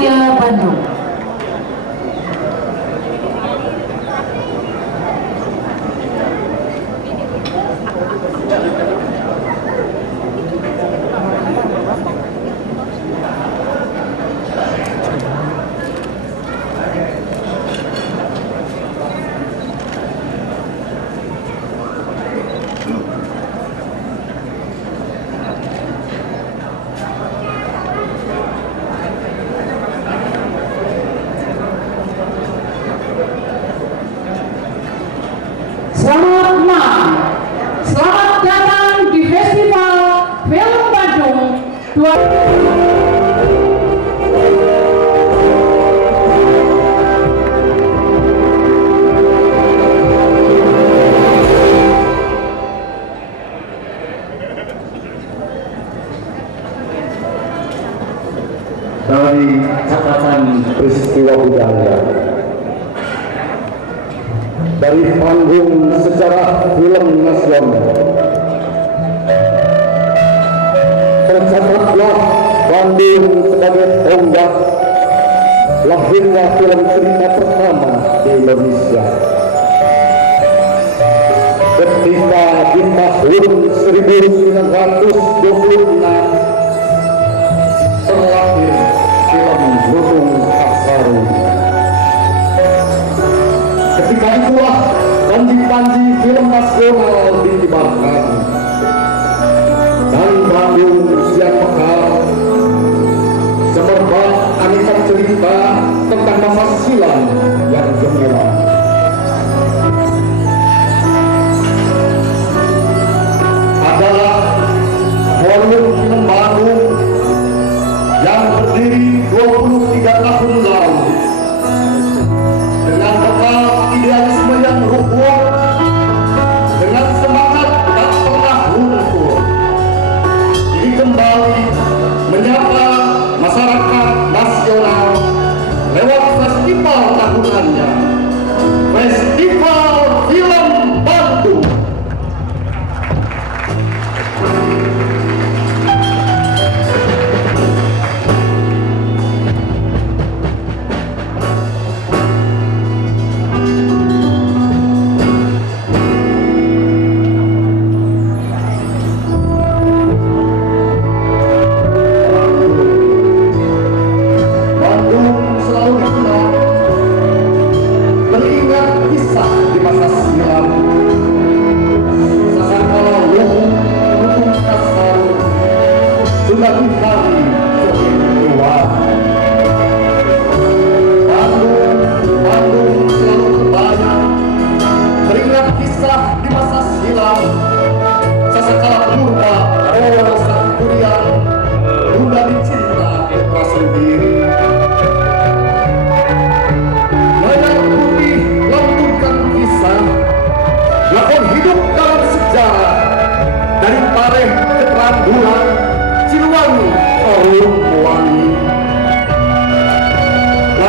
Raja Bandung. Selamat datang di Festival Film Bandung 2020. Dari catatan peristiwa budaya, dari panggung sejarah film nasional, tercatatlah Bandung sebagai tonggak lahirnya film cerita pertama di Indonesia. Ketika di tahun 1926 terlahir film Gunung Aksaru. Ketika itulah panji-panji film nasional dikibarkan, dan Bandung siap pekal semerbak aneka cerita tentang masa silam yang gemilang. Adalah volume film Bandung yang berdiri 23 tahun lalu dengan bekal idealisme yang rubuh, dengan semangat tak pernah luntur. Ini kembali menyapa masyarakat nasional lewat festival tahunannya, Festival Film Bandung.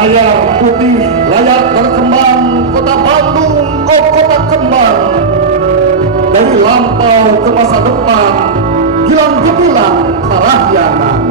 Layar putih, layar berkembang, kota Bandung, oh kota kembang. Dari lampau ke masa depan, gilang gemilang Parahyangan.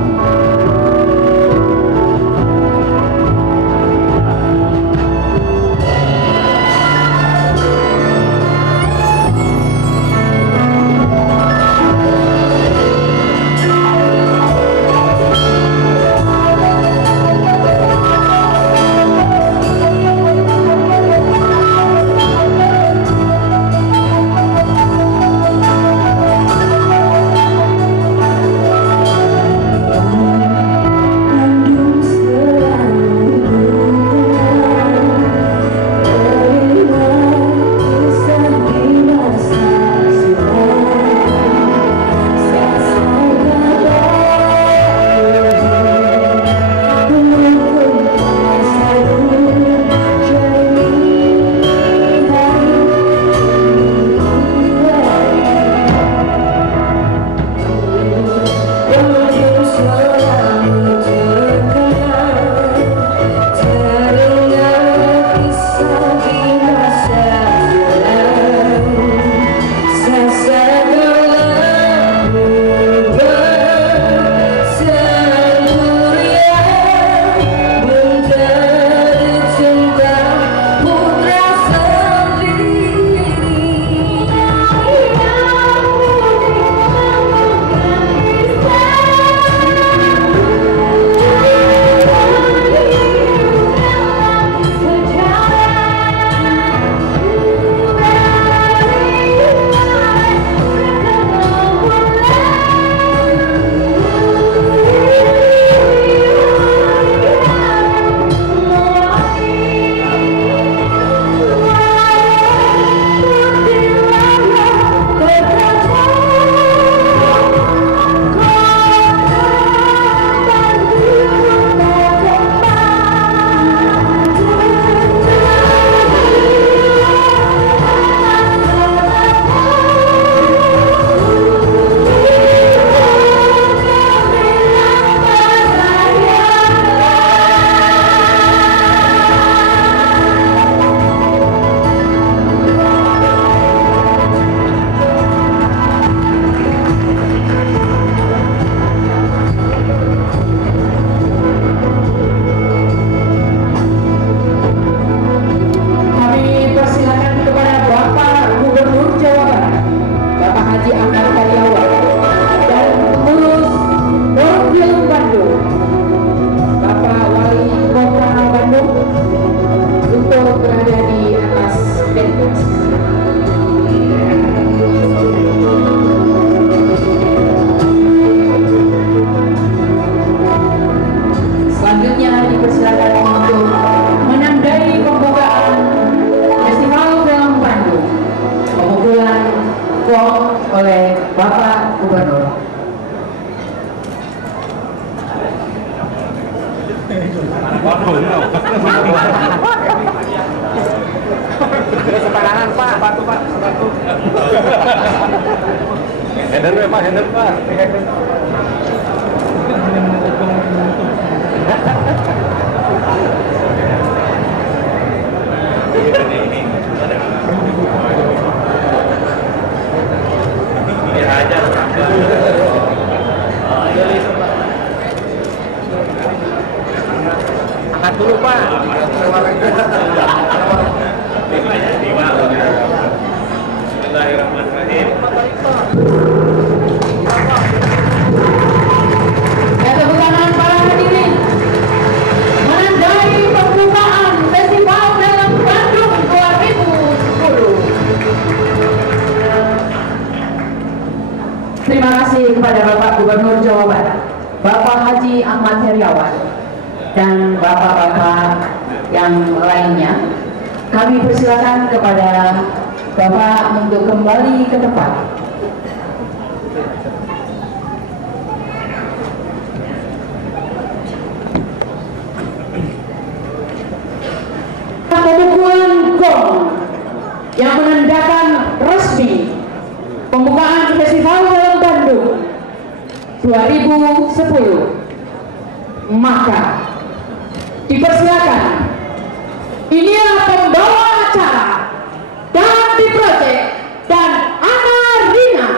Separangan Pak, sepatu Pak, sepatu. Handle Pak, handle Pak. Angkat dulu Pak. Bismillahirrahmanirrahim. Ya, tepuk tangan para hadirin menandai pembukaan Festival Film Bandung 2010. Terima kasih kepada Bapak Gubernur Jawa Barat, Bapak Haji Ahmad Heriawan, dan bapak-bapak yang lainnya. Kami persilakan kepada Bapak untuk kembali ke tempat. Pembukaan gong yang menandakan resmi pembukaan Festival Film Bandung 2010. Maka dipersilakan, inilah pembawa acara Ganti Project dan Ana Rina.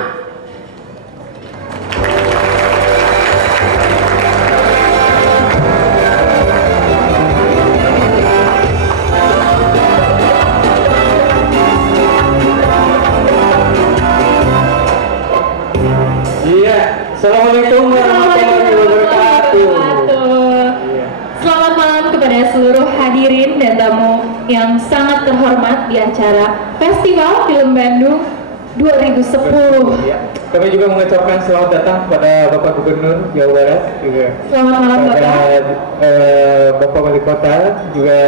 Iya, assalamualaikum warahmatullahi wabarakatuh. Selamat malam kepada seluruh hadirin dan tamu yang sangat terhormat di acara Festival Film Bandung 2010. Ya. Kami juga mengucapkan selamat datang kepada Bapak Gubernur Jawa Barat, juga Selamat malam kepada Bapak. Bapak Wali Kota, juga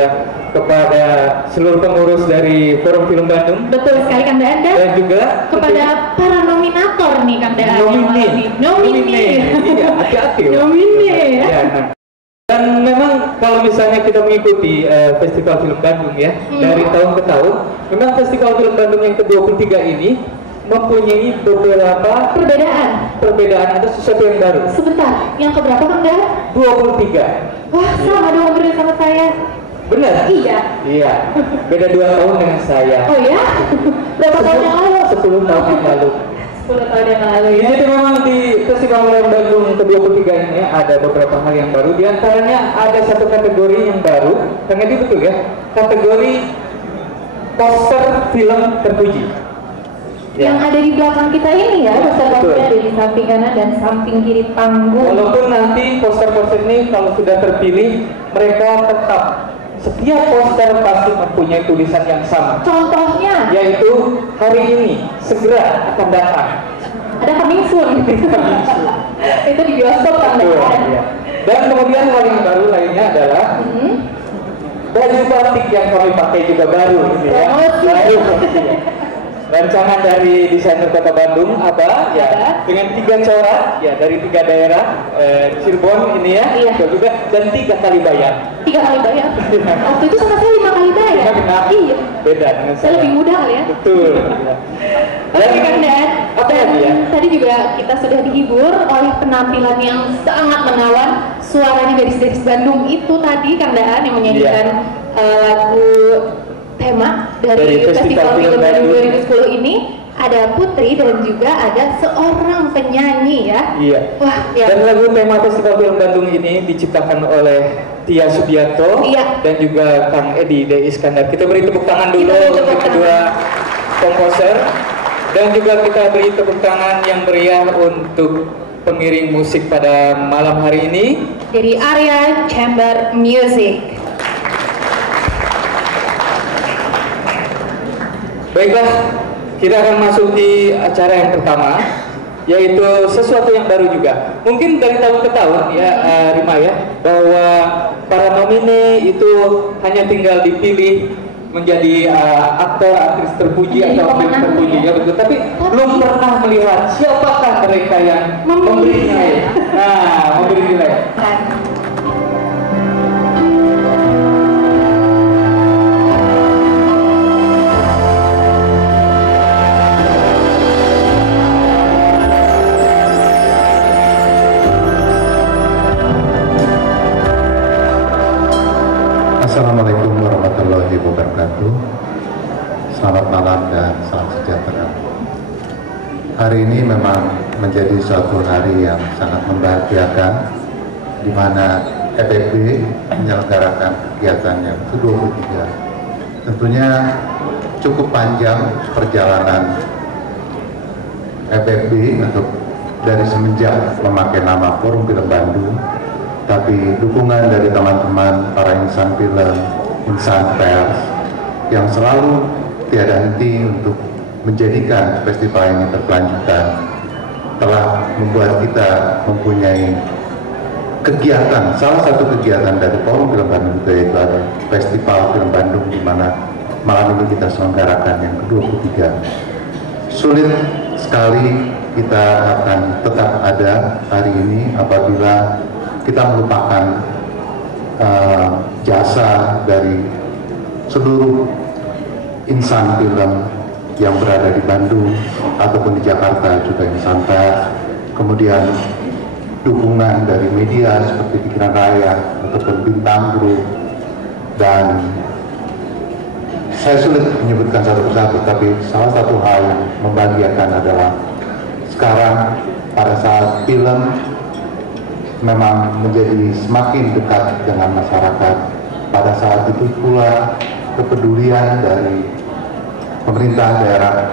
kepada seluruh pengurus dari Forum Film Bandung, Betul sekali Kang Daan, dan juga kepada para nominator nih Kang Daan. nomine. Iya, hati-hati loh. Nomine ya. Ya, nah. Dan memang kalau misalnya kita mengikuti Festival Film Bandung ya, dari tahun ke tahun, memang Festival Film Bandung yang ke-23 ini mempunyai beberapa perbedaan atau sesuatu yang baru. Sebentar, yang keberapa Kang Daan? 23. Wah, sama dong umurnya sama saya. Benar? Iya. Iya. Beda 2 tahun dengan saya. Oh ya? Berapa tahun yang lalu? 10 tahun yang lalu. 10 tahun yang lalu ya. Jadi memang di Festival Film Bandung ke-23 ini ada beberapa hal yang baru. Di antaranya ada satu kategori yang baru. Kang Edi betul ya? Kategori poster film terpuji. Yang ada di belakang kita ini ya, poster-posternya betul. ada di samping kanan dan samping kiri panggung. Walaupun nanti poster-poster ini kalau sudah terpilih, mereka tetap setiap poster pasti mempunyai tulisan yang sama, Contohnya yaitu hari ini segera akan datang. ada coming soon. Itu di bioskop Kang Betul, Daan. iya. Dan kemudian hal yang baru lainnya adalah baju batik yang kami pakai juga baru ini ya. Promosi. Baru ya. Rancangan dari desainer Kota Bandung apa ya, dengan 3 corak ya dari 3 daerah, Cirebon ini ya, Iya. itu juga, dan 3 kali bayar. 3 kali bayar. Waktu itu sama saya 5 kali bayar. Iya, benar. Iya. Beda dengan Saya lebih muda kali ya. Betul. Ya. Oke Kang Daan. Apa Dan lagi ya? tadi juga kita sudah dihibur oleh penampilan yang sangat menawan. Suaranya gadis-gadis Bandung itu tadi Kang Daan yang menyanyikan lagu tema dari Festival Film Bandung 2010 ini. Ada Putri dan juga ada seorang penyanyi ya. Iya. Wah, ya. Dan lagu tema Festival Film Bandung ini diciptakan oleh Tia Subianto Iya. dan juga Kang Edi D. Iskandar. Kita beri tepuk tangan dulu Kita beri tepuk untuk tangan. kedua komposer, dan juga kita beri tepuk tangan yang meriah untuk pengiring musik pada malam hari ini Dari Arya Chamber Music. Baiklah, kita akan masuk di acara yang pertama, yaitu sesuatu yang baru juga. Mungkin dari tahun ke tahun ya, Rima ya, bahwa para nomine itu hanya tinggal dipilih menjadi aktor, aktris terpuji Menjadi atau film pemenang, terpuji ya. ya betul. Tapi belum pernah melihat siapakah mereka yang memberi nilai. Nah, memberi nilai. Assalamualaikum warahmatullahi wabarakatuh. Selamat malam dan salam sejahtera. Hari ini memang menjadi suatu hari yang sangat membahagiakan, di mana FFB menyelenggarakan kegiatan yang ke-23. Tentunya cukup panjang perjalanan FFB untuk dari semenjak memakai nama Forum Film Bandung, tapi dukungan dari teman-teman para insan film, insan pers yang selalu tiada henti untuk menjadikan festival ini berkelanjutan telah membuat kita mempunyai kegiatan, salah satu kegiatan dari Forum Film Bandung yaitu ada Festival Film Bandung, di mana malam ini kita selenggarakan yang ke-23. Sulit sekali kita akan tetap ada hari ini apabila kita melupakan jasa dari seluruh insan film yang berada di Bandung ataupun di Jakarta, juga insan pers, kemudian dukungan dari media seperti Pikiran Rakyat ataupun Bintang Group, dan saya sulit menyebutkan satu persatu, tapi salah satu hal yang membahagiakan adalah sekarang pada saat film memang menjadi semakin dekat dengan masyarakat, pada saat itu pula kepedulian dari pemerintah daerah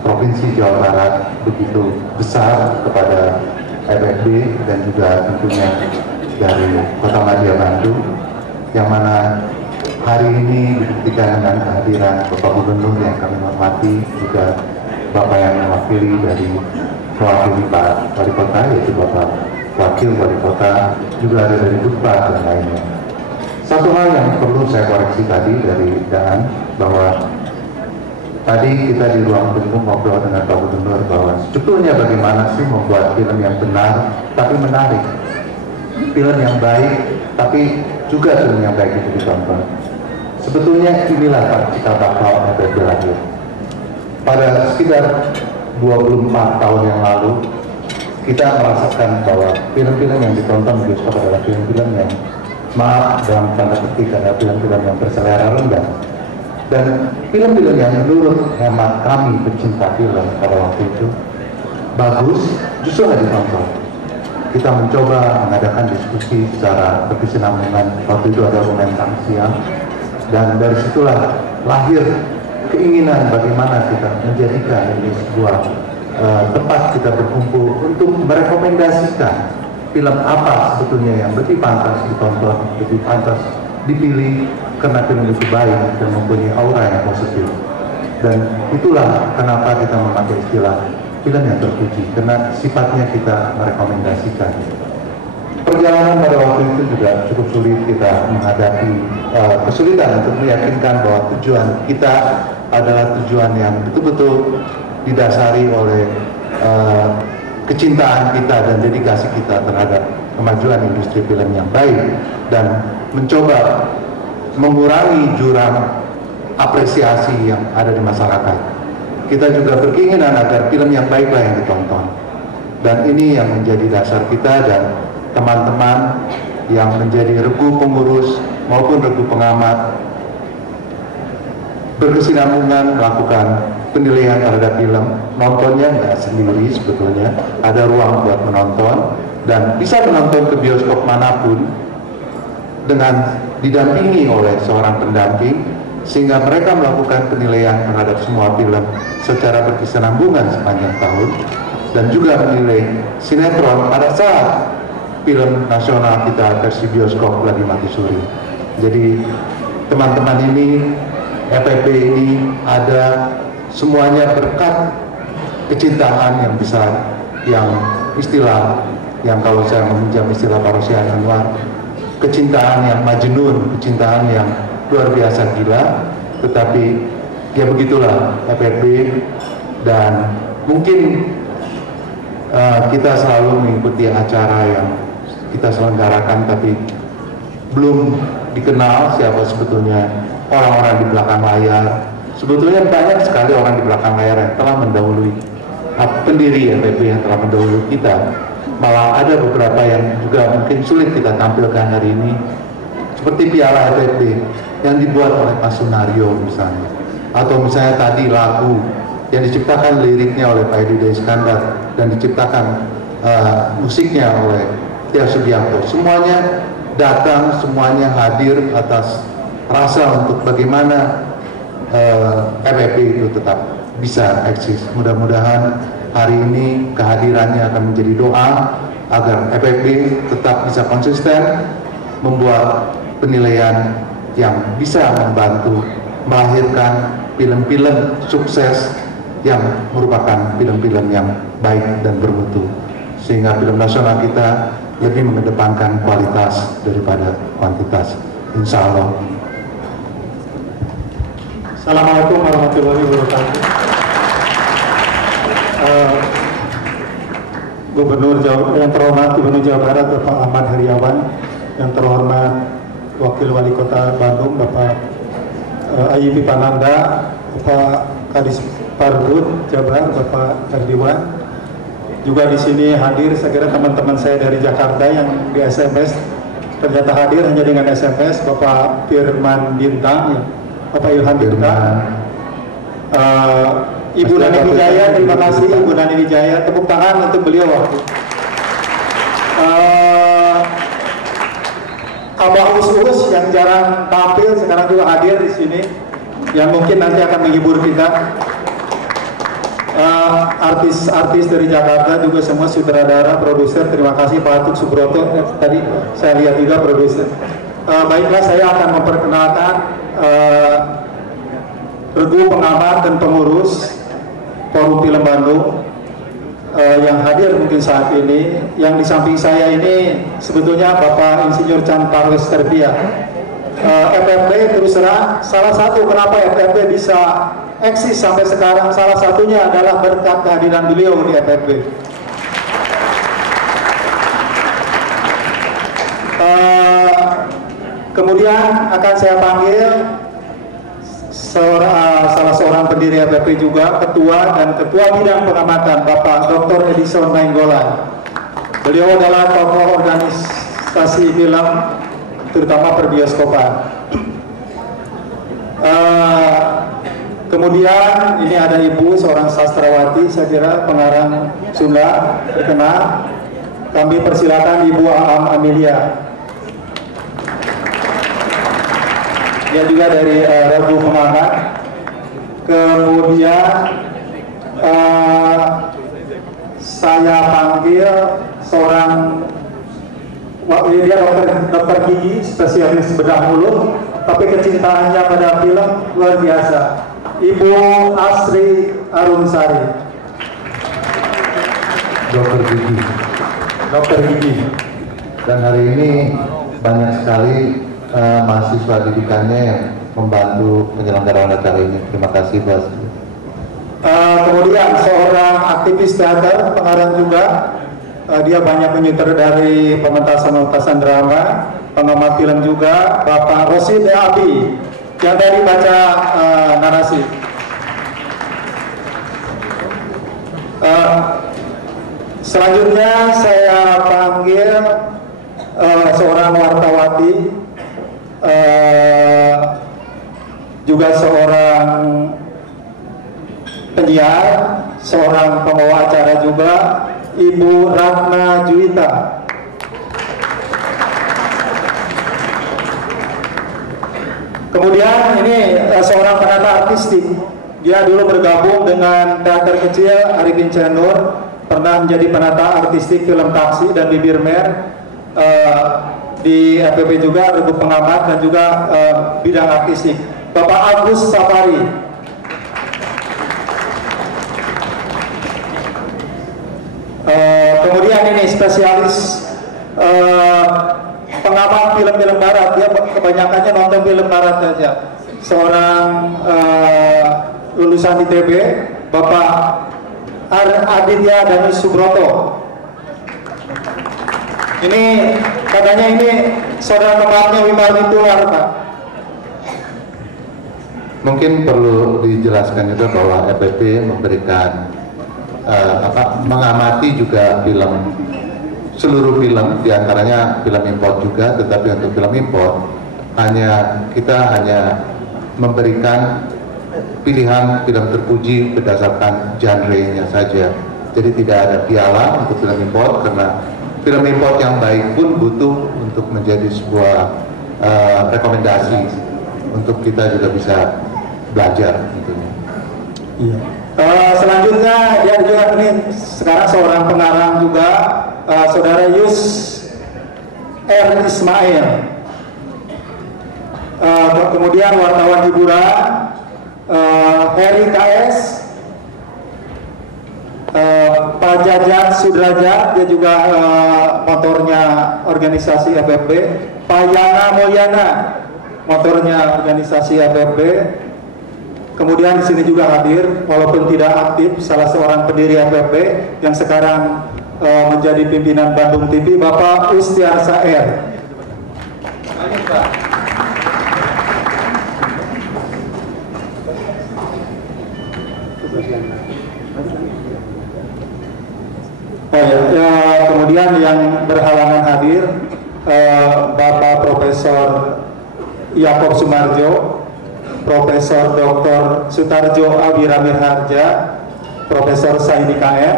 Provinsi Jawa Barat begitu besar kepada FFB dan juga tentunya dari Kota Madya Bandung, yang mana hari ini dibuktikan dengan kehadiran Bapak Gubernur yang kami hormati, juga Bapak yang mewakili dari mewakili Pak Wali Kota, yaitu Bapak Wakil Wali Kota, juga ada dari Bupati dan lainnya. Satu hal yang perlu saya koreksi tadi dari Daan, bahwa tadi kita di ruang tunggu ngobrol dengan Pak Gubernur bahwa sebetulnya bagaimana sih membuat film yang benar tapi menarik, film yang baik tapi juga film yang baik itu ditonton. Sebetulnya inilah Pak cikal bakal FFB lahir. Pada sekitar 24 tahun yang lalu, kita merasakan bahwa film-film yang ditonton di bioskop adalah film-film yang, maaf dalam tanda petik, adalah film-film yang berselera rendah, dan film-film yang menurut hemat kami pecinta film pada waktu itu bagus justru nggak ditonton. Kita mencoba mengadakan diskusi secara berkesinambungan, waktu itu ada Makan Siang, dan dari situlah lahir keinginan bagaimana kita menjadikan ini sebuah tempat kita berkumpul untuk merekomendasikan film apa sebetulnya yang lebih pantas ditonton, lebih pantas dipilih karena film itu baik dan mempunyai aura yang positif. Dan itulah kenapa kita memakai istilah film yang terpuji, karena sifatnya kita merekomendasikan. Perjalanan pada waktu itu juga cukup sulit, kita menghadapi kesulitan untuk meyakinkan bahwa tujuan kita adalah tujuan yang betul-betul didasari oleh kecintaan kita dan dedikasi kita terhadap kemajuan industri film yang baik, dan mencoba mengurangi jurang apresiasi yang ada di masyarakat. Kita juga berkeinginan agar film yang baiklah yang ditonton, dan ini yang menjadi dasar kita dan teman-teman yang menjadi regu pengurus maupun regu pengamat berkesinambungan melakukan penilaian terhadap film. Nontonnya nggak sendiri sebetulnya, ada ruang buat menonton dan bisa menonton ke bioskop manapun dengan didampingi oleh seorang pendamping, sehingga mereka melakukan penilaian terhadap semua film secara berkesinambungan sepanjang tahun, dan juga menilai sinetron pada saat film nasional kita versi bioskop lagi mati suri. Jadi teman-teman ini, FFB ini ada semuanya berkat kecintaan yang besar, yang istilah yang kalau saya meminjam istilah Pak Rosihan Anwar, kecintaan yang majnun, kecintaan yang luar biasa gila. Tetapi ya begitulah FFB, dan mungkin kita selalu mengikuti acara yang kita selenggarakan, tapi belum dikenal siapa sebetulnya orang-orang di belakang layar. Sebetulnya banyak sekali orang di belakang layar yang telah mendahului pendiri FFB, yang telah mendahului kita. Malah ada beberapa yang juga mungkin sulit kita tampilkan hari ini. seperti Piala FFP yang dibuat oleh Pak Sunario misalnya, atau misalnya tadi lagu yang diciptakan liriknya oleh Pak Edi Iskandar dan diciptakan musiknya oleh Tia Sugiarto. Semuanya datang, semuanya hadir atas rasa untuk bagaimana FFP itu tetap bisa eksis. Mudah-mudahan hari ini kehadirannya akan menjadi doa agar FFP tetap bisa konsisten membuat penilaian yang bisa membantu melahirkan film-film sukses yang merupakan film-film yang baik dan bermutu, sehingga film nasional kita lebih mengedepankan kualitas daripada kuantitas, insya Allah. Assalamualaikum warahmatullahi wabarakatuh. Gubernur yang terhormat Gubernur Jawa Barat Bapak Ahmad Heriawan, yang terhormat Wakil Wali Kota Bandung Bapak Ayi Pipananda, Bapak Kadis Parbud Jabar Bapak Herdiwan, juga di sini hadir saya kira teman-teman saya dari Jakarta yang di SMS ternyata hadir hanya dengan SMS, Bapak Firman Bintang, Bapak Ilham Bintang, Ibu Nani Wijaya, terima kasih Ibu Nani Wijaya, tepuk tangan untuk beliau. Abah Us yang jarang tampil sekarang juga hadir di sini, yang mungkin nanti akan menghibur kita. Artis-artis dari Jakarta juga semua, sutradara, produser, terima kasih Pak Atuk Subroto, tadi saya lihat juga produser. Baiklah, saya akan memperkenalkan regu pengamat dan pengurus Forum Film Bandung yang hadir mungkin saat ini. Yang di samping saya ini sebetulnya Bapak Insinyur Chan Carlos Terpia. FFP terus terang, salah satu kenapa FFP bisa eksis sampai sekarang, salah satunya adalah berkat kehadiran beliau di FFP. Kemudian akan saya panggil salah seorang pendiri FFP juga, ketua dan ketua bidang pengamatan, Bapak Dr. Edison Nainggolan. Beliau adalah tokoh organisasi film, terutama perbioskopan. Kemudian ini ada Ibu, seorang sastrawati, saya kira pengarang Sunda terkenal. Kami persilakan Ibu Aam Amelia. Dia juga dari regu pengamat. Kemudian saya panggil seorang, dia dokter gigi, spesialis bedah mulut, tapi kecintaannya pada film luar biasa. Ibu Asri Arunsari, Dokter gigi. dokter gigi. Dan hari ini banyak sekali mahasiswa didikannya yang membantu penyelenggaraan acara ini. Terima kasih Bu Asri. Kemudian seorang aktivis teater, pengarang juga. Dia banyak menyutradari pementasan drama, pengamat film juga, Bapak Rosid Abi, yang dari baca narasi. Selanjutnya saya panggil seorang wartawati, juga seorang penyiar, seorang pembawa acara juga, Ibu Ratna Juwita. Kemudian ini seorang penata artistik. Dia dulu bergabung dengan teater kecil Arifin Cenur, pernah menjadi penata artistik film Taksi dan Bibir Mer, di FPP juga, regu pengamat dan juga bidang artistik. Bapak Agus Safari. Kemudian ini spesialis pengamat film-film barat, dia kebanyakannya nonton film barat saja. Seorang lulusan ITB, Bapak Aditya Dani Subroto. Ini katanya ini saudara kembarnya Wimar Witular, Pak. Mungkin perlu dijelaskan juga bahwa FPP memberikan mengamati juga film, seluruh film, diantaranya film import juga, tetapi untuk film import kita hanya memberikan pilihan film terpuji berdasarkan genre-nya saja. Jadi tidak ada piala untuk film import, karena film import yang baik pun butuh untuk menjadi sebuah rekomendasi untuk kita juga bisa belajar tentunya. Iya. Selanjutnya ya juga ini sekarang seorang pengarang juga, saudara Yus R. Ismail. Kemudian wartawan hiburan Heri KS, Pak Jajat Sudrajat, dia juga motornya organisasi FFB. Pak Yana Moyana, motornya organisasi FFB. Kemudian di sini juga hadir, walaupun tidak aktif, salah seorang pendiri FFB yang sekarang menjadi pimpinan Bandung TV, Bapak Ustiarsa R. Kemudian yang berhalangan hadir, Bapak Profesor Yakob Sumarjo, Profesor Dr. Sutarjo Abiramir Harja, Profesor Saini KM,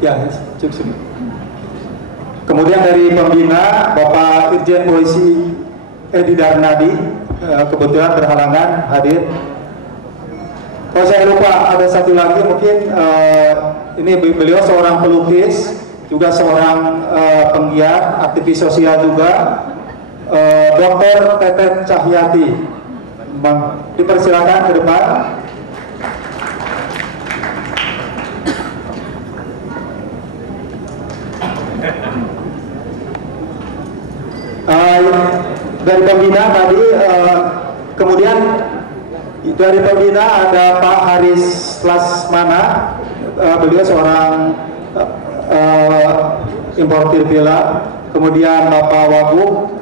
ya cukup. Kemudian dari pembina Bapak Irjen Polisi Edi Darnadi, kebetulan berhalangan hadir. Kalau saya lupa ada satu lagi mungkin, ini beliau seorang pelukis, juga seorang penggiat, aktivis sosial juga, Dr. Tetet Cahyati. Dipersilakan ke depan. Dari pembina tadi, kemudian dari pembina ada Pak Haris Lasmana, beliau seorang importir film. Kemudian Bapak Wagub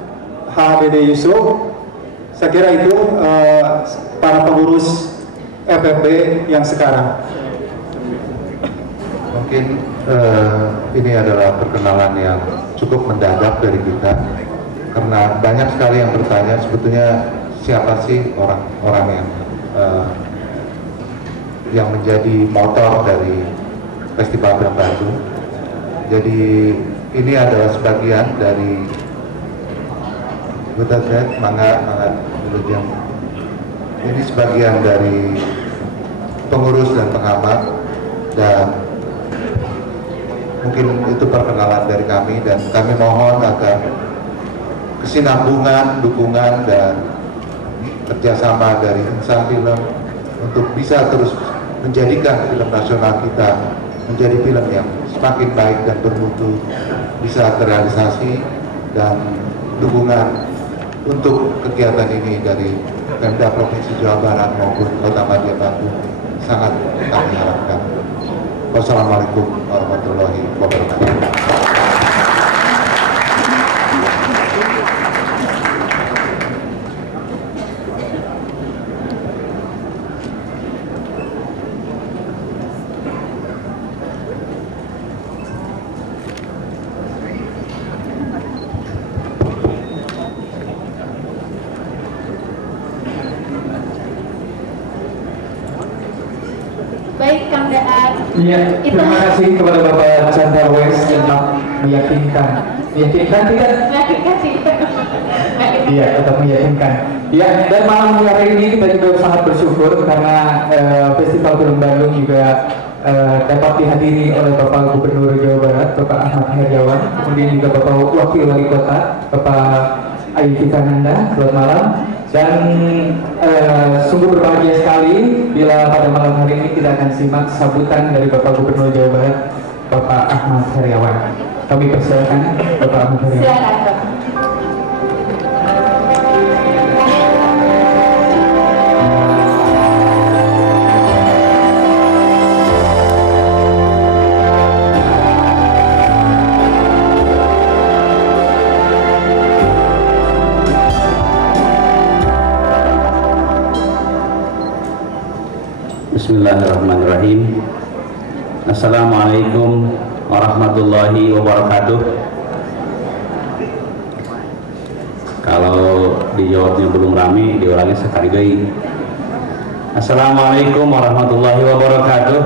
HDD Yusuf. Saya kira itu para pengurus FFB yang sekarang. Mungkin ini adalah perkenalan yang cukup mendadak dari kita, karena banyak sekali yang bertanya sebetulnya siapa sih orang-orang yang menjadi motor dari Festival Film Bandung. Jadi ini adalah sebagian dari ini sebagian dari pengurus dan pengamat, dan mungkin itu perkenalan dari kami, dan kami mohon agar kesinambungan, dukungan, dan kerjasama dari insan film untuk bisa terus menjadikan film nasional kita menjadi film yang semakin baik dan bermutu, bisa terrealisasi, dan dukungan untuk kegiatan ini dari Pemda Provinsi Jawa Barat maupun Kota Madya Bandung sangat kami harapkan. Wassalamualaikum warahmatullahi wabarakatuh. Baik, Kang Daan. Iya, terima kasih kepada Bapak Chandra West yang meyakinkan tidak? Meyakinkan sih. Iya, tetap meyakinkan. Ya, dan malam hari ini kita juga sangat bersyukur karena Festival Film Bandung juga dapat dihadiri oleh Bapak Gubernur Jawa Barat, Bapak Ahmad Heriawan, kemudian juga Bapak Wakil Wali Kota, Bapak Ayu Kananda. Selamat malam. Dan sungguh berbahagia sekali bila pada malam hari ini kita akan simak sambutan dari Bapak Gubernur Jawa Barat, Bapak Ahmad Heriawan. Kami persilakan Bapak Ahmad Heriawan. Silakan. Bismillahirrahmanirrahim. Assalamualaikum warahmatullahi wabarakatuh. dijawabnya belum rame, diulangi sekali lagi. Assalamualaikum warahmatullahi wabarakatuh.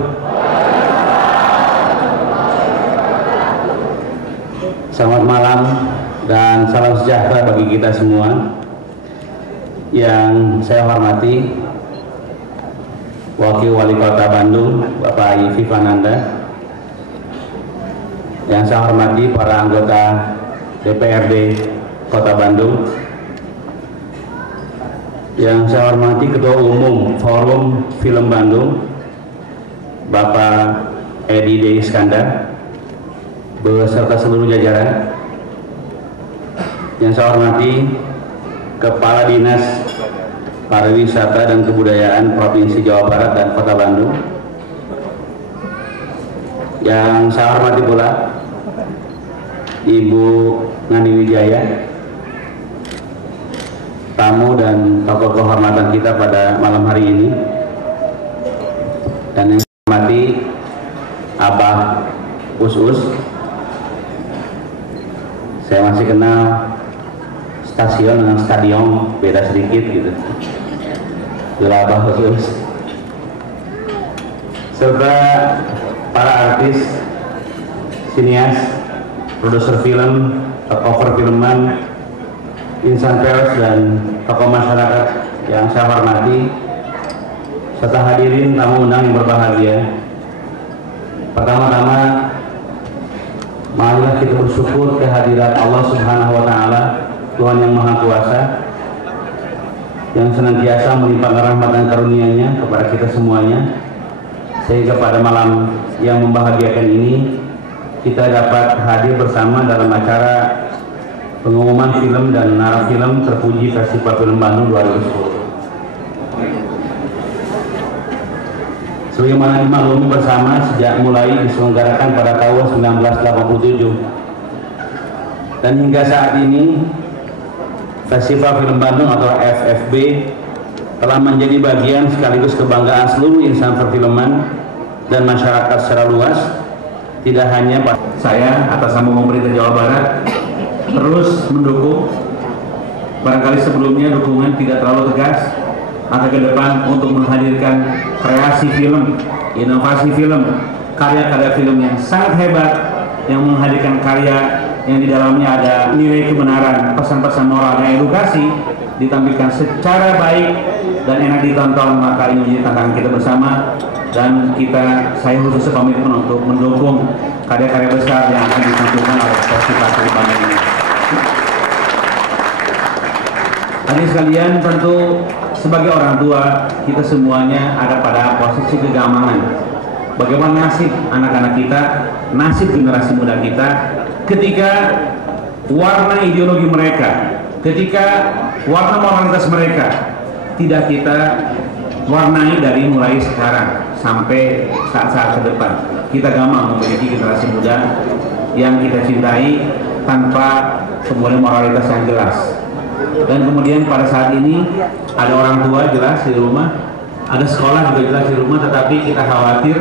Selamat malam dan salam sejahtera bagi kita semua. Yang saya hormati Wakil Wali Kota Bandung Bapak Ayyi Vivananda, yang saya hormati para anggota DPRD Kota Bandung, yang saya hormati Ketua Umum Forum Film Bandung Bapak Edi D. Iskandar beserta seluruh jajaran, yang saya hormati Kepala Dinas Pariwisata dan Kebudayaan Provinsi Jawa Barat dan Kota Bandung, yang saya hormati pula Ibu Ngani Wijaya, tamu dan tokoh kehormatan kita pada malam hari ini, dan yang saya hormati Abah Us-Us. Saya masih kenal stasiun dengan stadion, beda sedikit gitu. Itulah Abah Us-Us. Serta para artis, sinias, produser film, tokoh perfilman, insan pers dan tokoh masyarakat yang saya hormati, serta hadirin tamu undangan yang berbahagia. Pertama-tama, marilah kita bersyukur kehadirat Allah Subhanahu wa Ta'ala, Tuhan yang Maha Kuasa, yang senantiasa melimpahkan rahmat dan karunia-Nya kepada kita semuanya, sehingga pada malam yang membahagiakan ini kita dapat hadir bersama dalam acara pengumuman film dan nara film terpuji Festival Film Bandung 2010. Sebagaimana dimaklumi bersama, sejak mulai diselenggarakan pada tahun 1987 dan hingga saat ini, Festival Film Bandung atau FFB telah menjadi bagian sekaligus kebanggaan seluruh insan perfilman dan masyarakat secara luas. Tidak hanya saya atas nama pemerintah Jawa Barat terus mendukung, barangkali sebelumnya dukungan tidak terlalu tegas, maka ke depan untuk menghadirkan kreasi film, inovasi film, karya-karya film yang sangat hebat, yang menghadirkan karya yang di dalamnya ada nilai kebenaran, pesan-pesan moral dan edukasi, ditampilkan secara baik dan enak ditonton, maka ini menjadi tantangan kita bersama. Dan saya khusus komitmen untuk mendukung karya-karya besar yang akan ditampilkan oleh Festival Film Bandung ini. Hadirin sekalian, tentu sebagai orang tua, kita semuanya ada pada posisi kegamangan. Bagaimana nasib anak-anak kita, nasib generasi muda kita, ketika warna ideologi mereka, ketika warna moralitas mereka tidak kita warnai dari mulai sekarang sampai saat-saat ke depan. Kita gampang memiliki generasi muda yang kita cintai tanpa sebuah moralitas yang jelas. Dan kemudian pada saat ini ada orang tua jelas di rumah, ada sekolah juga jelas di rumah, tetapi kita khawatir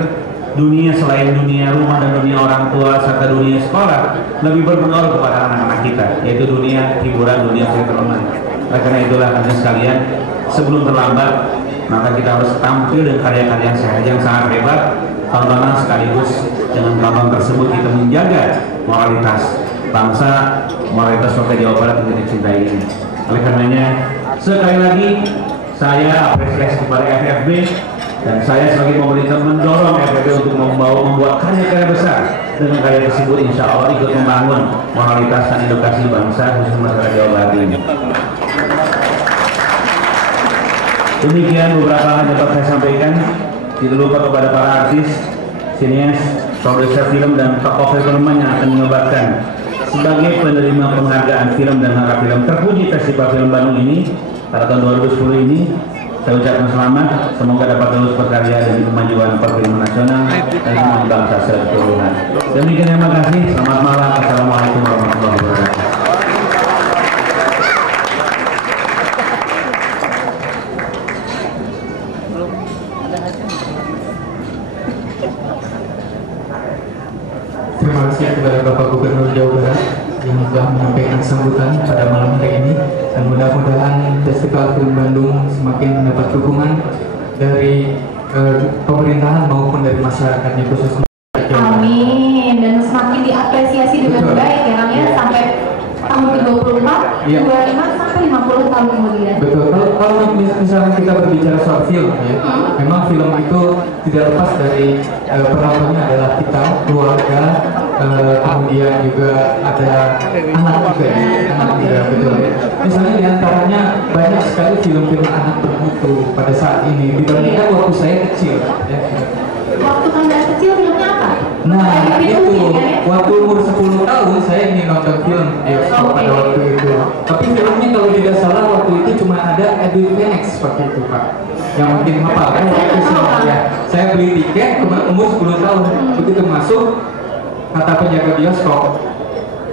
dunia selain dunia rumah dan dunia orang tua serta dunia sekolah lebih berpengaruh kepada anak-anak kita, yaitu dunia hiburan, dunia perfilman. Karena itulah hadirin sekalian, sebelum terlambat maka kita harus tampil dengan karya-karya yang sangat hebat, tontonan sekaligus dengan tontonan tersebut kita menjaga moralitas bangsa, moralitas warga Jawa Barat yang kita cintai ini. Oleh karenanya, sekali lagi saya apresiasi kepada FFB dan saya sebagai pemerintah mendorong FFB untuk membuat karya-karya besar. Dengan karya tersebut insya Allah ikut membangun moralitas dan edukasi bangsa khususnya masyarakat Jawa Barat ini. Demikian beberapa hal dapat saya sampaikan. Tidak lupa kepada para artis, sinias, produser film dan tokoh perfilman yang akan menobatkan sebagai penerima penghargaan film dan nara film terpuji Festival Film Bandung ini pada tahun 2010 ini. Saya ucapkan selamat, semoga dapat terus berkarya demi kemajuan perfilman nasional dan kemajuan bangsa secara keseluruhan. Demikian, terima kasih. Selamat malam. Assalamualaikum warahmatullahi wabarakatuh. Terima kasih kepada Bapak Gubernur Jawa Barat yang telah menyampaikan sambutan pada malam hari ini, dan mudah-mudahan dukungan dari pemerintahan maupun dari masyarakatnya khususnya. Amin, dan semakin diapresiasi dengan baik ya Kang ya, sampai tahun ke-24, 25 sampai 50 tahun kemudian. Betul. Kalau misalnya kita berbicara soal film ya, memang film itu tidak lepas dari penontonnya adalah kita, keluarga, kemudian juga ada anak juga ya, anak juga, betul ya. Misalnya diantaranya banyak sekali film-film anak bermutu pada saat ini dibandingkan waktu saya kecil ya. Waktu Anda kecil filmnya apa? Nah itu, ya? waktu umur 10 tahun saya ingin nonton film bioskop pada waktu itu. Tapi filmnya kalau tidak salah waktu itu cuma ada Edwin Phoenix seperti itu Pak. Yang mungkin hafal kan? Ya. Saya beli tiket umur 10 tahun. Begitu masuk, kata penjaga bioskop,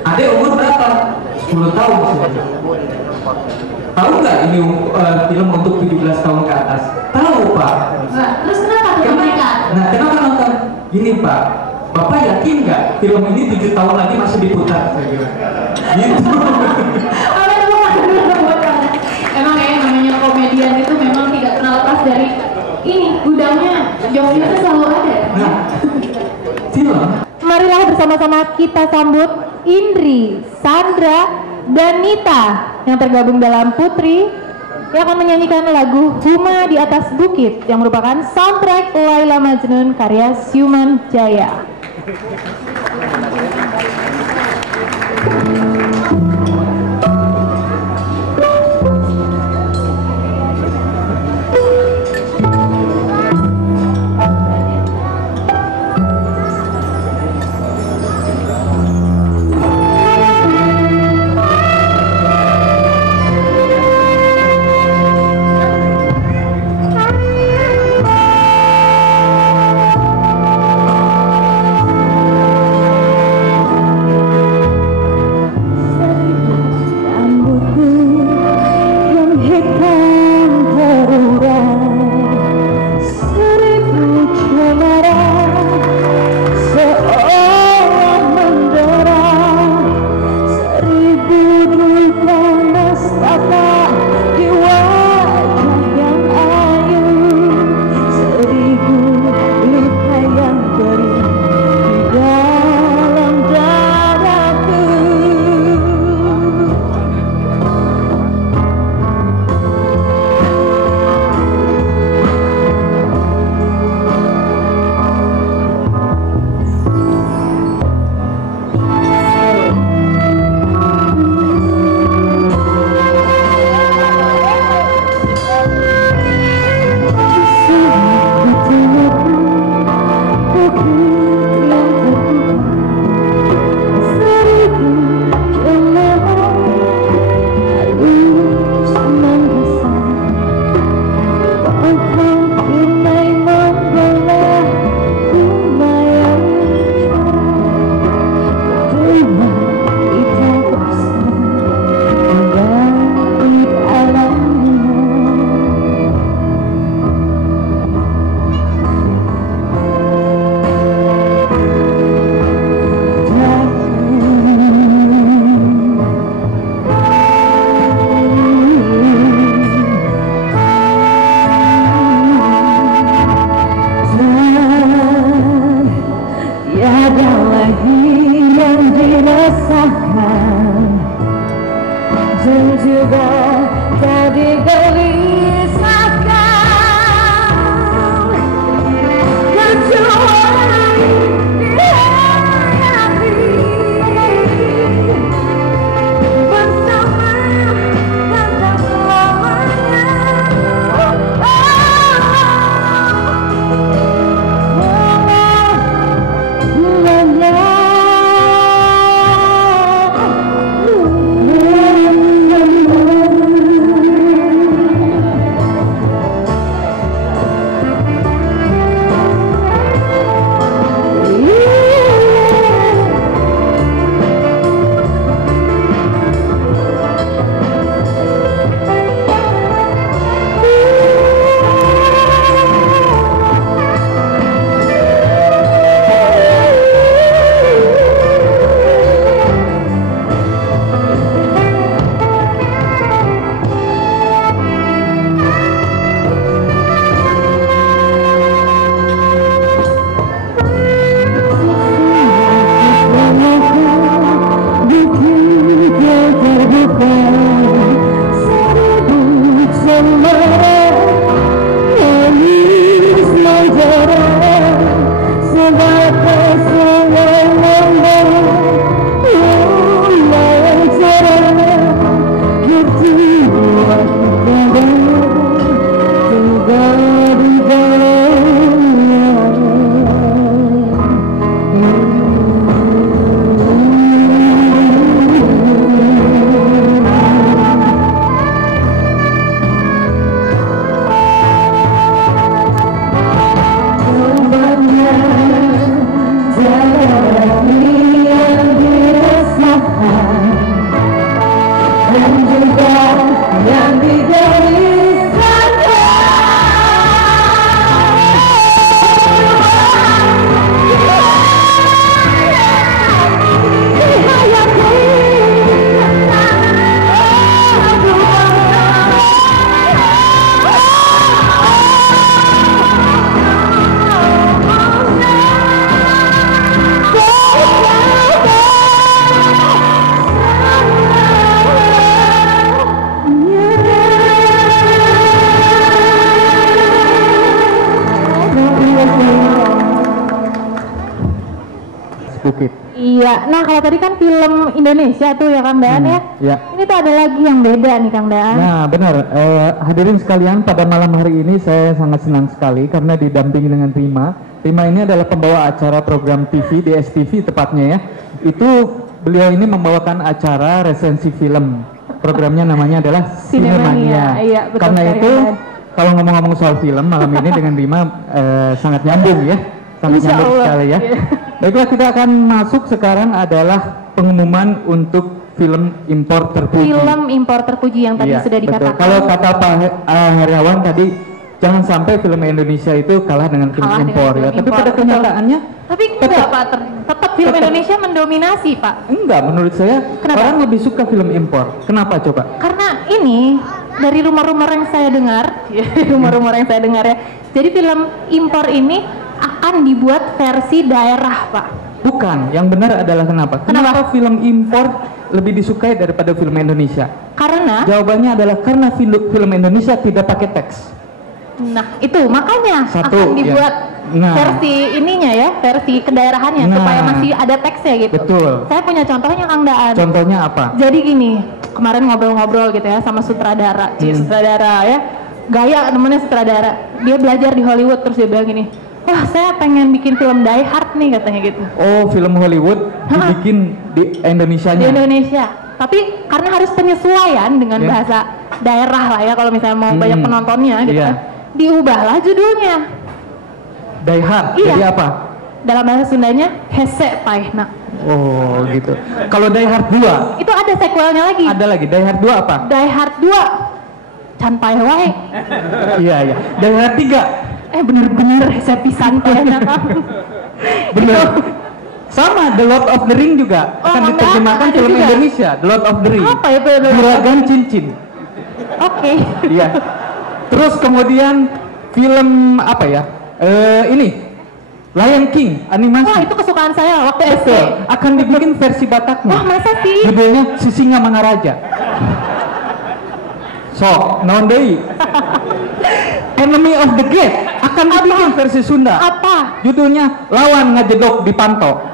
"Adek umur berapa?" 10 tahun. Tahu nggak ini film untuk 17 tahun ke atas? Tahu Pak. Nah, terus kenapa tuh mereka? Nah kenapa nonton? Gini Pak, Bapak yakin nggak film ini 7 tahun lagi masih diputar? Saya bilang gitu. Emang ya namanya komedian itu memang tidak pernah lepas dari ini, gudangnya jokesnya itu selalu ada. Nah, film. Marilah bersama-sama kita sambut Indri, Sandra, dan Nita yang tergabung dalam Putri yang akan menyanyikan lagu Huma di Atas Bukit yang merupakan soundtrack Laila Majnun karya Syuman Jaya. Bukit. Iya, nah kalau tadi kan film Indonesia tuh ya Kang Daan ya. Ya. Ini tuh ada lagi yang beda nih Kang Daan. Nah benar, hadirin sekalian, pada malam hari ini saya sangat senang sekali karena didampingi dengan Rima. Rima ini adalah pembawa acara program TV di STV tepatnya ya. Itu beliau ini membawakan acara resensi film. Programnya namanya adalah Sinemania. Iya, betul. Karena itu kalau ngomong-ngomong soal film malam ini dengan Rima sangat nyambung ya. Sangat nyambung sekali ya. Baiklah, kita akan masuk sekarang adalah pengumuman untuk film impor terpuji. Film impor terpuji yang tadi sudah dikatakan. Betul. Kalau kata Pak Heriawan tadi, jangan sampai film Indonesia itu kalah dengan film impor ya. Tapi pada kenyataannya, tapi enggak Pak, tetap film Indonesia mendominasi Pak. Enggak, menurut saya orang lebih suka film impor. Kenapa coba? Karena ini dari rumor-rumor yang saya dengar, rumor-rumor yang saya dengar ya. Jadi film impor ini akan dibuat versi daerah Pak. Bukan, yang benar adalah kenapa? Kenapa film impor lebih disukai daripada film Indonesia? Karena jawabannya adalah karena film Indonesia tidak pakai teks. Nah itu makanya akan dibuat versi ininya ya, versi kedaerahannya supaya masih ada teksnya gitu. Betul. Saya punya contohnya Kang Daan. Contohnya apa? Jadi gini, kemarin ngobrol-ngobrol gitu ya sama sutradara, sutradara ya, gaya temennya sutradara. Dia belajar di Hollywood terus dia bilang gini, wah saya pengen bikin film Die Hard nih katanya gitu. Oh film Hollywood dibikin di Indonesianya? Di Indonesia, tapi karena harus penyesuaian dengan bahasa daerah lah ya kalau misalnya mau banyak penontonnya gitu kan. Diubahlah judulnya Die Hard, jadi apa? Dalam bahasa Sundanya Hese Paihna. Oh gitu. Kalau Die Hard 2? Itu ada sequelnya lagi. Ada lagi, Die Hard 2 apa? Die Hard 2 Can Paih Wae. Iya iya. Die Hard 3? Bener-bener Hese Pisan Paihna. Bener. Sama The Lord of the Ring juga akan diterjemahkan film juga. Indonesia, The Lord of the Ring. Apa ya? Juragan Cincin. Oke. Iya. Terus kemudian film apa ya? Ini Lion King animasi. Wah itu kesukaan saya waktu SD. Akan dibikin versi Bataknya. Wah masa sih? Judulnya Si Singa Mangaraja. So, naon deui? Enemy of the Gate akan dibikin versi Sunda. Apa? Judulnya Lawan Ngajedok di Panto.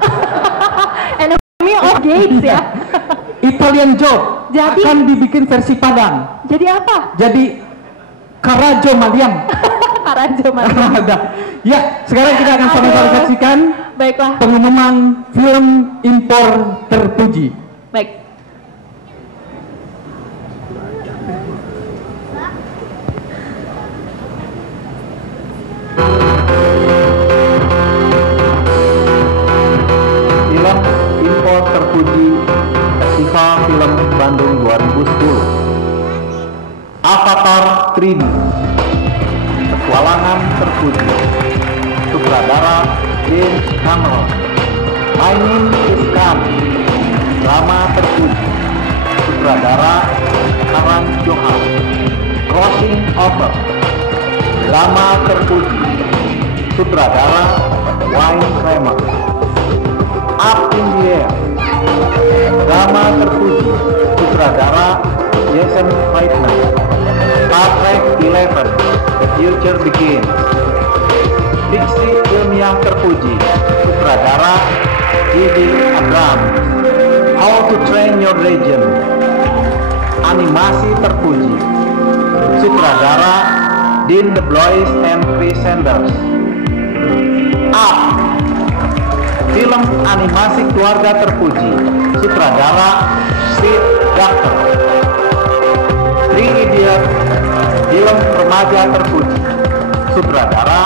Enemy of Gates ya. Italian Job akan dibikin versi Padang. Jadi apa? Jadi Karajo Maliang. Karajo Maliang. Ya, sekarang kita akan sama-sama saksikan pengumuman film impor terpuji. Baik. Film impor terpuji Festival Film Bandung 2010. Avatar 3D, Petualangan Terpuji, sutradara James Cameron. My Name is Khan, drama terpuji, sutradara Karan Johan. Crossing Over, drama terpuji, sutradara Wayne Kramer. Up in the Air, drama terpuji, sutradara Jason Reitman. Star Trek 11, The Future Begins. Fiksi ilmiah terpuji, sutradara J.J. Abrams. How to Train Your Dragon. Animasi terpuji, sutradara Dean DeBlois and Chris Sanders. Up, film animasi keluarga terpuji, sutradara Steve Doctor. Three Idiots, film remaja terpuji, sutradara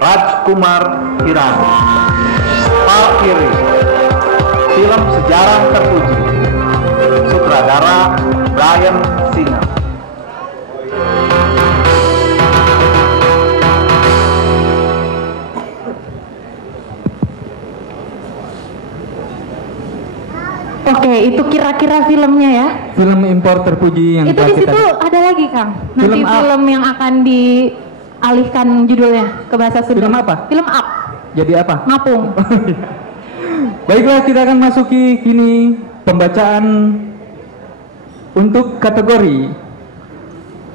Rajkumar Hirani. Valkyrie, film sejarah terpuji, sutradara Brian itu kira-kira filmnya ya. Film impor terpuji yang itu di situ ada lagi Kang. Nanti film yang akan dialihkan judulnya ke bahasa Sunda. Film apa? Film Up. Jadi apa? Mapung. Baiklah, kita akan masuki kini pembacaan untuk kategori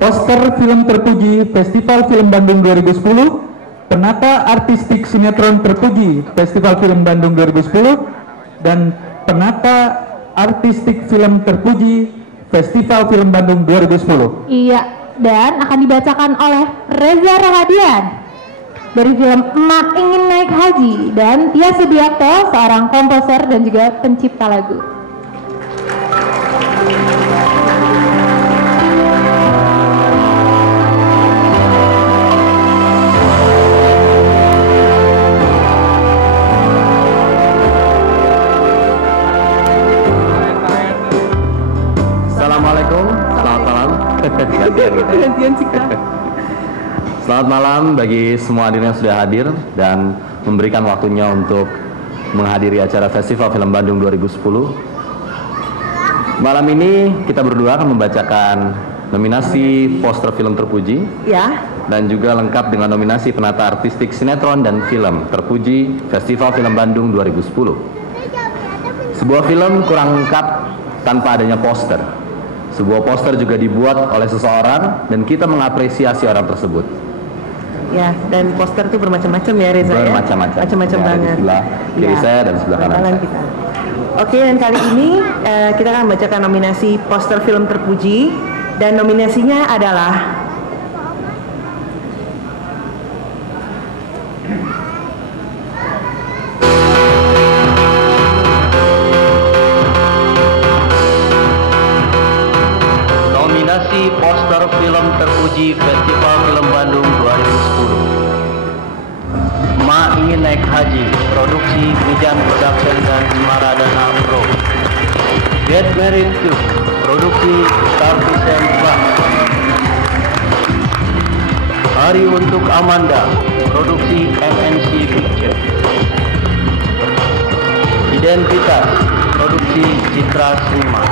poster film terpuji Festival Film Bandung 2010, penata artistik sinetron terpuji Festival Film Bandung 2010, dan penata artistik film terpuji Festival Film Bandung 2010. Iya, dan akan dibacakan oleh Reza Rahadian dari film Emak Ingin Naik Haji dan Tia Subiakto, seorang komposer dan juga pencipta lagu. Assalamualaikum, selamat malam. Selamat malam bagi semua hadirin yang sudah hadir dan memberikan waktunya untuk menghadiri acara Festival Film Bandung 2010. Malam ini kita berdua akan membacakan nominasi poster film terpuji dan juga lengkap dengan nominasi penata artistik sinetron dan film terpuji Festival Film Bandung 2010. Sebuah film kurang lengkap tanpa adanya poster. Sebuah poster juga dibuat oleh seseorang dan kita mengapresiasi orang tersebut. Ya, dan poster itu bermacam-macam ya Reza ya? Bermacam-macam. Macam-macam ya, banget. Di sebelah kiri saya dan sebelah kanan saya. Kita. Oke, dan kali ini kita akan membacakan nominasi poster film terpuji dan nominasinya adalah poster film terpuji Festival Film Bandung 2010. Ma Ingin Naik Haji, produksi Mijan Production dan Semaradana Pro. Get Married To, produksi Star Vision Club. Hari Untuk Amanda, produksi MNC Picture. Identitas, produksi Citra Cinema.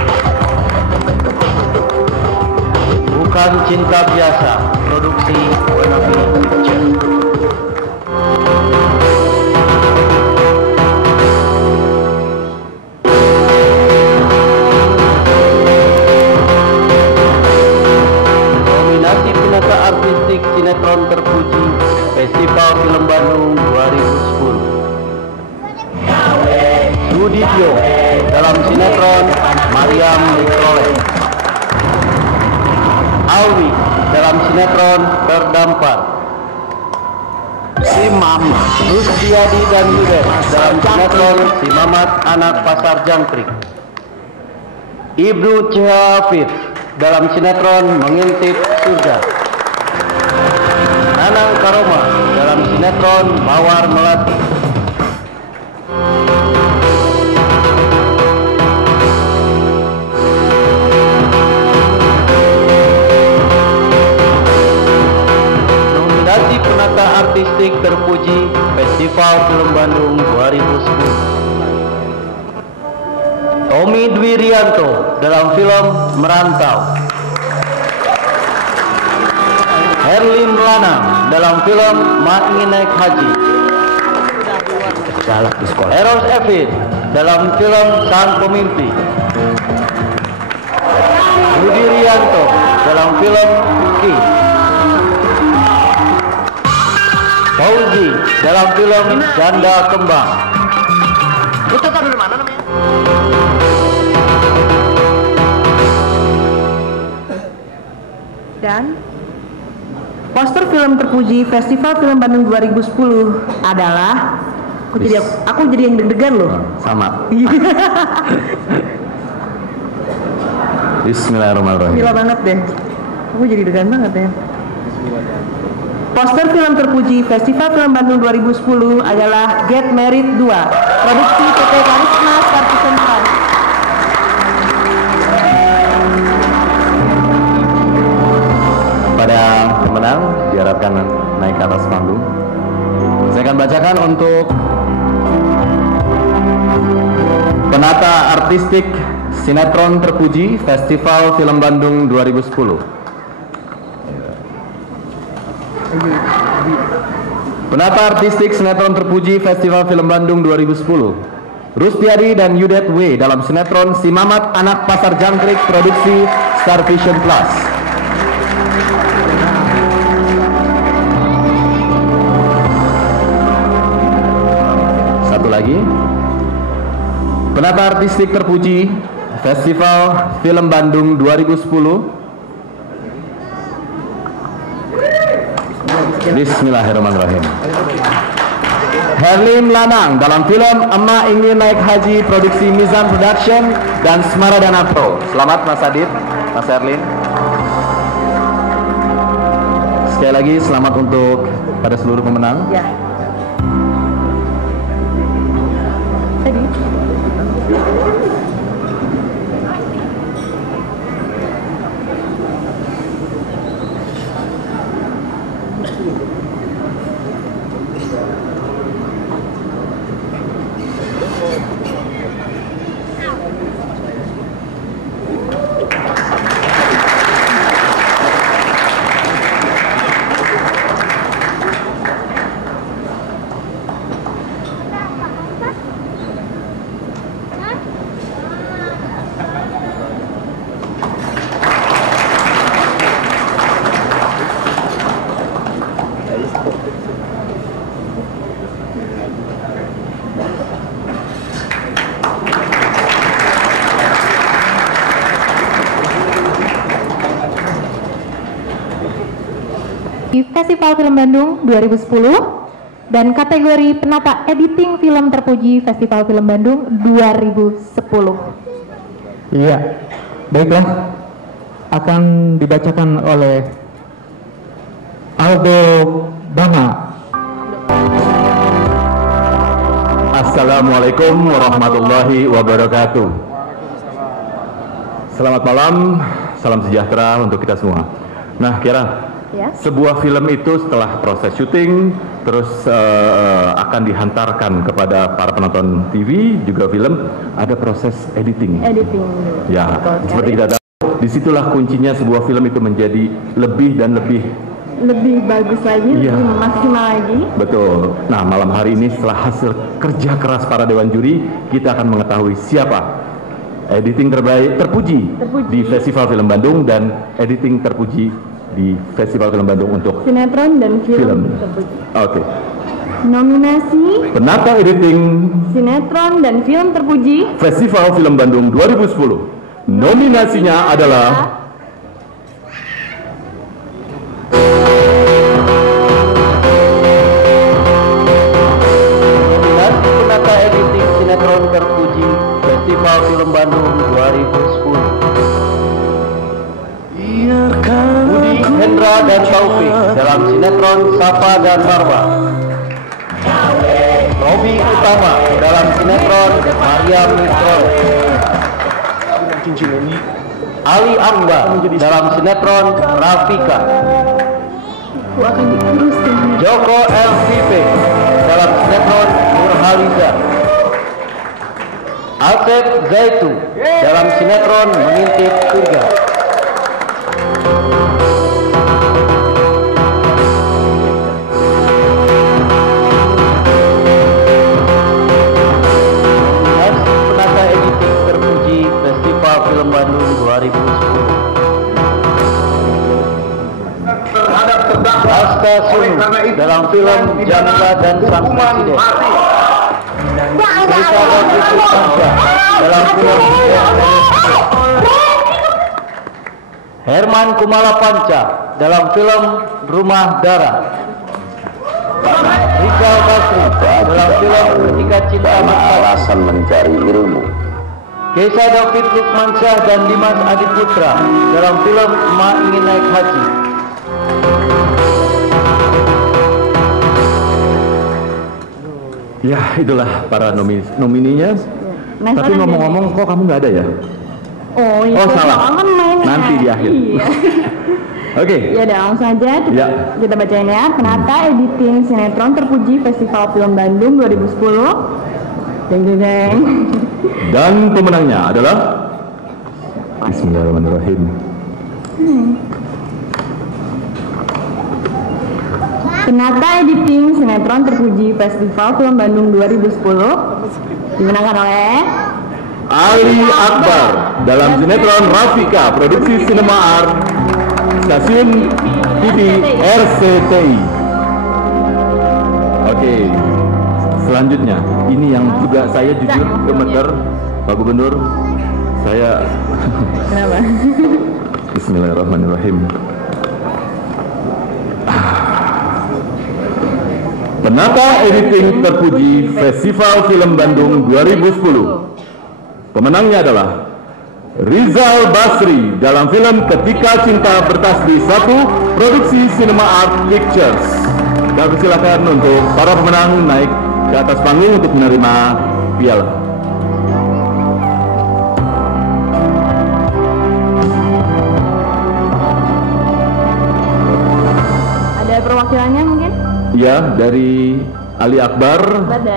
Bukan Cinta Biasa, produksi Wenafi Picture. Nominasi penata artistik sinetron terpuji Festival Film Bandung 2010. Sudibyo dalam sinetron Mariam Nicolette. Alwi dalam sinetron Terdampar. Si Mama Rustiadi dan Yudet dalam sinetron Si Mamat Anak Pasar Jangkrik. Ibnu Cihafid dalam sinetron Mengintip Surga. Nanang Karoma dalam sinetron Mawar Melati. Penata artistik terpuji Festival Film Bandung 2010. Tommy Dwi Rianto dalam film Merantau. Herlin Lanang dalam film Ma Ingin Naik Haji. Eros Evin dalam film Sang Pemimpi. Budi Rianto dalam film Ki. Fauzi dalam film Janda Kembang. Itu kan dari mana namanya? Dan poster film terpuji Festival Film Bandung 2010 adalah aku jadi yang deg-degan loh. Sama. Bismillahirrahmanirrahim. Gila banget deh. Aku jadi deg-degan banget ya. Poster film terpuji Festival Film Bandung 2010 adalah Get Married 2, produksi PT Karisma Partition Fund. Pada pemenang diharapkan naik ke atas panggung. Saya akan bacakan untuk penata artistik Sinetron Terpuji Festival Film Bandung 2010. Penata artistik Sinetron Terpuji Festival Film Bandung 2010. Rusdiadi dan Yudet W dalam sinetron Si Mamat Anak Pasar Jangkrik produksi Star Vision Plus. Satu lagi. Penata artistik terpuji Festival Film Bandung 2010. Bismillahirrahmanirrahim. Herlim Lanang dalam film Emak Ingin Naik Haji produksi Mizan Production dan Semaradana Pro. Selamat Mas Adit, Mas Herlim. Sekali lagi selamat untuk pada seluruh pemenang. Ya. Tadi. Festival Film Bandung 2010 dan kategori penata editing film terpuji Festival Film Bandung 2010. Iya, baiklah, akan dibacakan oleh Aldo Bama. Assalamualaikum warahmatullahi wabarakatuh. Selamat malam, salam sejahtera untuk kita semua. Nah, Kira, Ya. sebuah film itu setelah proses syuting terus akan dihantarkan kepada para penonton TV juga film, ada proses editing. Ya, seperti kita tahu, disitulah kuncinya sebuah film itu menjadi lebih dan lebih bagus lagi, Iya. lebih maksimal lagi. betul. Nah, malam hari ini setelah hasil kerja keras para dewan juri, kita akan mengetahui siapa editing terbaik terpuji di Festival Film Bandung dan editing terpuji di Festival Film Bandung untuk Sinetron dan film terpuji. Oke. Nominasi Penata editing sinetron dan film terpuji Festival Film Bandung 2010. Nominasinya adalah Nominasi penata editing sinetron terpuji Festival Film Bandung 2010. Budi Hendra dan Taufik dalam sinetron Sapa dan Marwa. Robi Utama dalam sinetron Maria Mitron. Ali Amba dalam sinetron Rafika. Joko LVP dalam sinetron Nurhaliza. Asep Zaitu dalam sinetron Mengintip Surga. Penata editing terpuji Festival Film Bandung 2010. Aska Sunu dalam film Jamila dan Sang Presiden. Risa David Panca dalam film Herman Kumala Panca dalam film Rumah Darah. Rizal Basri dalam film Ketika Cinta Alasan Mencari Ilmu. Keisa David Lukmansyah dan Dimas Adiputra dalam film Emak Ingin Naik Haji. Ya, itulah para nomininya. Nah, Tapi ngomong-ngomong, kok kamu nggak ada ya? Oh iya, Oh, salah. kan mainnya. Nanti di akhir. Iya. Oke. Ya udah langsung aja kita bacain ya. Penata editing sinetron terpuji Festival Film Bandung 2010. Deng deng deng. Dan pemenangnya adalah Bismillahirrahmanirrahim. Penata editing sinetron terpuji Festival Film Bandung 2010 dimenangkan oleh Ali Akbar dalam sinetron Rafika, produksi Cinema Art, stasiun TV RCTI. Oke, selanjutnya ini yang juga saya jujur gemeter, Pak Gubernur. Saya kenapa? Bismillahirrahmanirrahim. Penata editing terpuji Festival Film Bandung 2010. Pemenangnya adalah Rizal Basri dalam film Ketika Cinta Bertasbih 1, produksi Cinema Art Pictures. Dan silakan untuk para pemenang naik ke atas panggung untuk menerima piala. Ada perwakilannya mungkin? Ya, dari Ali Akbar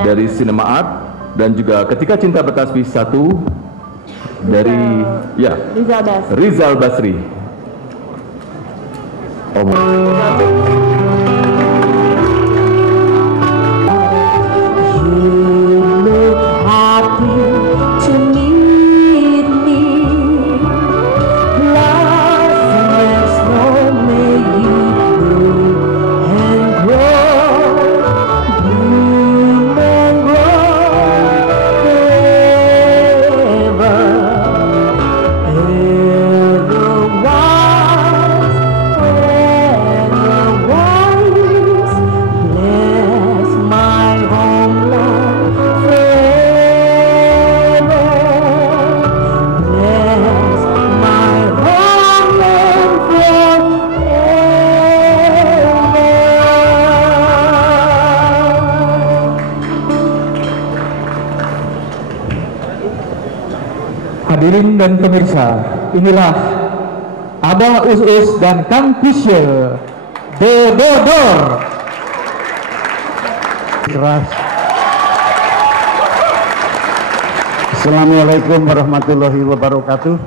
dari Cinema Art, dan juga Ketika Cinta Bertasbih 1 dari ya Rizal Basri. Hadirin dan pemirsa, inilah Abah Us dan Kang Kusyel Dodor. Assalamualaikum warahmatullahi wabarakatuh.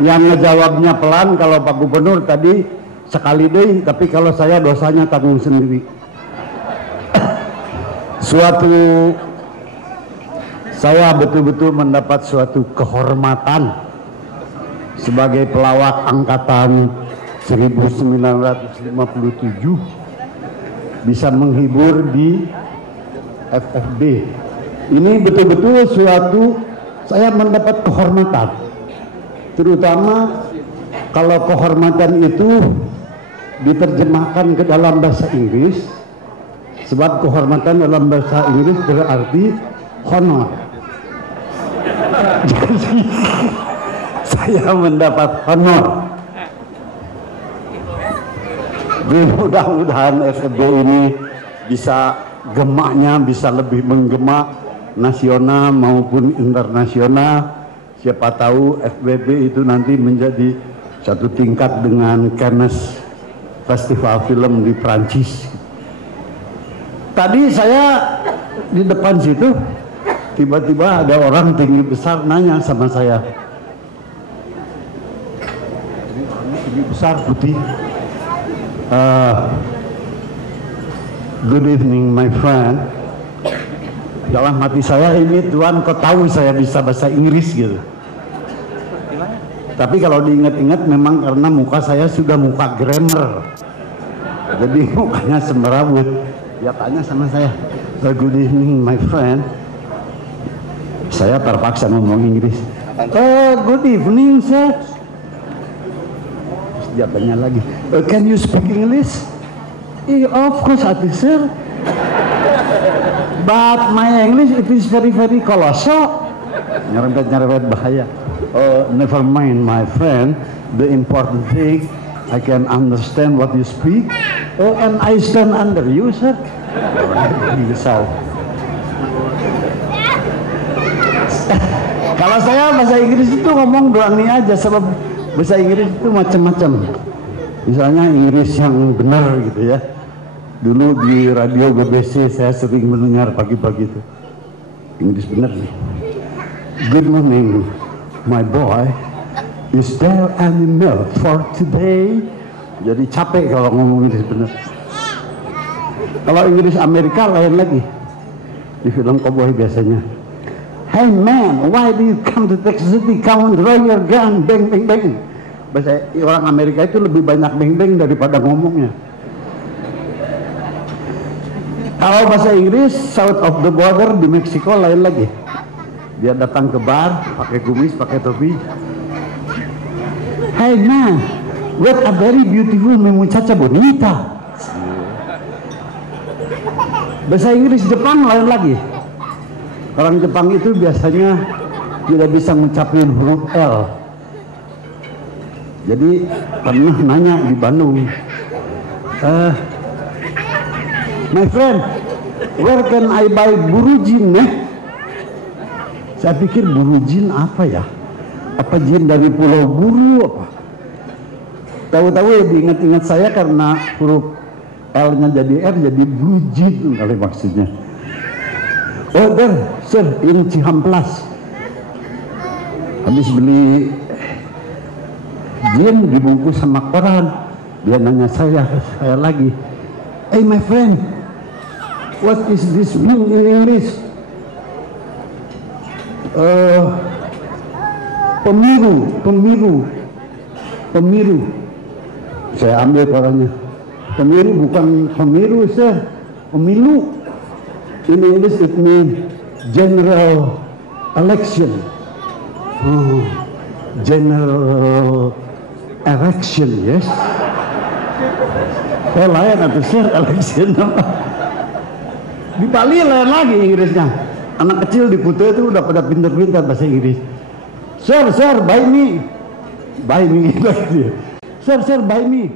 Yang ngejawabnya pelan kalau Pak Gubernur tadi sekali deh, tapi kalau saya dosanya tanggung sendiri. Saya betul-betul mendapat suatu kehormatan sebagai pelawak angkatan 1957 bisa menghibur di FFB. Ini betul-betul suatu saya mendapat kehormatan, terutama kalau kehormatan itu diterjemahkan ke dalam bahasa Inggris, sebab kehormatan dalam bahasa Inggris berarti honor. Jadi saya mendapat honor. Mudah-mudahan FFB ini bisa gemaknya bisa lebih menggema nasional maupun internasional. Siapa tahu FBB itu nanti menjadi satu tingkat dengan Cannes Festival Film di Prancis. Tadi saya di depan situ tiba-tiba ada orang tinggi besar nanya sama saya, tinggi besar putih, good evening my friend. Dalam hati saya, ini Tuhan kau tahu saya bisa bahasa Inggris gitu. Tapi kalau diingat-ingat memang karena muka saya sudah muka grammar, jadi mukanya semrawut. Dia tanya sama saya, good evening my friend. Saya terpaksa ngomong Inggris. Good evening sir. Terus dia tanya lagi, can you speak English? Of course sir. But my English it is very colossal. Nyerempet bahaya. Never mind my friend. The important thing I can understand what you speak. And I stand under you sir. Besar. Kalau saya bahasa Inggris itu ngomong berani aja, sebab bahasa Inggris itu macam-macam. Misalnya Inggris yang benar gitu ya. Dulu di radio BBC saya sering mendengar pagi-pagi itu Inggris benar nih. Good morning my boy. Is there any milk for today? Jadi capek kalau ngomong Inggris bener. Kalau Inggris Amerika lain lagi. Di film cowboy biasanya. Hey man, why do you come to Texas City? Come on, draw your gun, bang bang bang. Bahasa orang Amerika itu lebih banyak bang bang daripada ngomongnya. Kalau bahasa Inggris, south of the border di Meksiko lain lagi. Dia datang ke bar, pakai kumis, pakai topi. Hey man, what a very beautiful muchacha bonita. Bahasa Inggris Jepang lain lagi. Orang Jepang itu biasanya tidak bisa ngucapin huruf L. Jadi pernah nanya di Bandung, my friend, where can I buy burujin? Saya pikir burujin apa ya? Apa jin dari Pulau Buru apa? Tahu-tahu ya diingat-ingat saya karena huruf L-nya jadi R jadi burujin kali maksudnya. Oh there, sir, in Cihamplas. Habis beli jin dibungkus sama koran. Dia nanya saya lagi, hey my friend, what is this mean in English? Pemiru. Saya ambil korannya. Pemiru bukan pemiru, sir. Pemilu. In English it means general election. Oh, general election, yes. Saya lain atau sir election apa? Di Bali lain lagi Inggrisnya. Anak kecil di Kuta itu udah pada pintar-pintar bahasa Inggris. Sir, buy me. Buy me gitu. Sir, buy me.